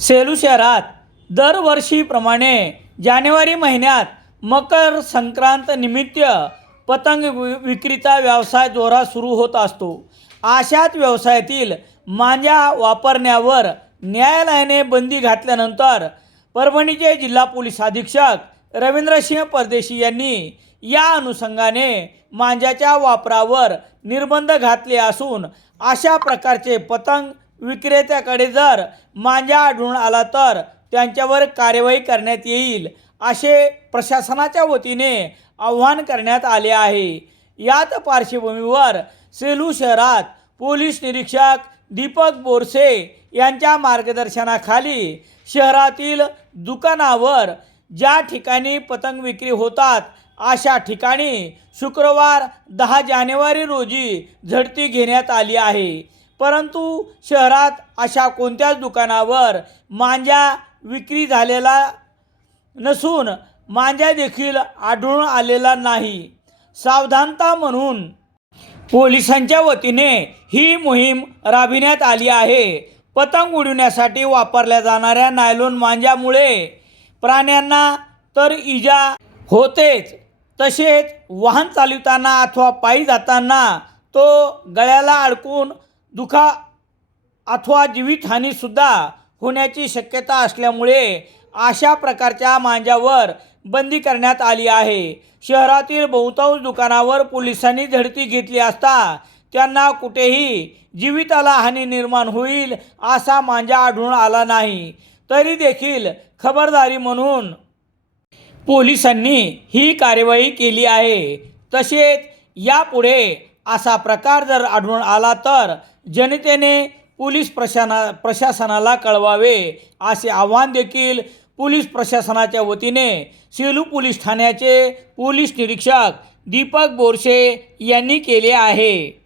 सेलू शहरात दरवर्षीप्रमाणे जानेवारी महिन्यात मकर संक्रांत निमित्त पतंग विक्रीचा व्यवसाय जोरात सुरू होत असतो. अशाच व्यवसायातील मांजा वापरण्यावर न्यायालयाने बंदी घातल्यानंतर परभणीचे जिल्हा पोलीस अधीक्षक रवींद्रसिंह परदेशी यांनी या अनुषंगाने मांजाच्या वापरावर निर्बंध घातले असून अशा प्रकारचे पतंग विक्रेत्याकडे जर मांजा आढळून आला तर त्यांच्यावर कार्यवाही करण्यात येईल असे प्रशासनाच्या वतीने आव्हान करण्यात आले आहे. याच पार्श्वभूमीवर सेलू शहरात पोलीस निरीक्षक दीपक बोरसे यांच्या मार्गदर्शनाखाली शहरातील दुकानावर ज्या ठिकाणी पतंग विक्री होतात अशा ठिकाणी शुक्रवार दहा जानेवारी रोजी झडती घेण्यात आली आहे. परंतु शहरात अशा कोणत्याच दुकानावर मांजा विक्री झालेला नसून मांजा देखील आढळून आलेला नाही. सावधानता म्हणून पोलिसांच्या वतीने ही मोहीम राबविण्यात आली आहे. पतंग उडविण्यासाठी वापरल्या जाणाऱ्या नायलॉन मांजामुळे प्राण्यांना तर इजा होतेच तसेच वाहन चालवताना अथवा पायी जाताना तो गळ्याला अडकून दुखा अथवा जीवितहानीसुद्धा होण्याची शक्यता असल्यामुळे अशा प्रकारच्या मांजावर बंदी करण्यात आली आहे. शहरातील बहुतांश दुकानावर पोलिसांनी झडती घेतली असता त्यांना कुठेही जीविताला हानी निर्माण होईल असा मांजा आढळून आला नाही. तरी देखील खबरदारी म्हणून पोलिसांनी ही कार्यवाही केली आहे. तसेच यापुढे असा प्रकार जर आढळून आला तर जनतेने पोलीस प्रशाना प्रशासनाला कळवावे असे आव्हान देखील पोलीस प्रशासनाच्या वतीने सेलू पोलीस ठाण्याचे पोलीस निरीक्षक दीपक बोरसे यांनी केले आहे.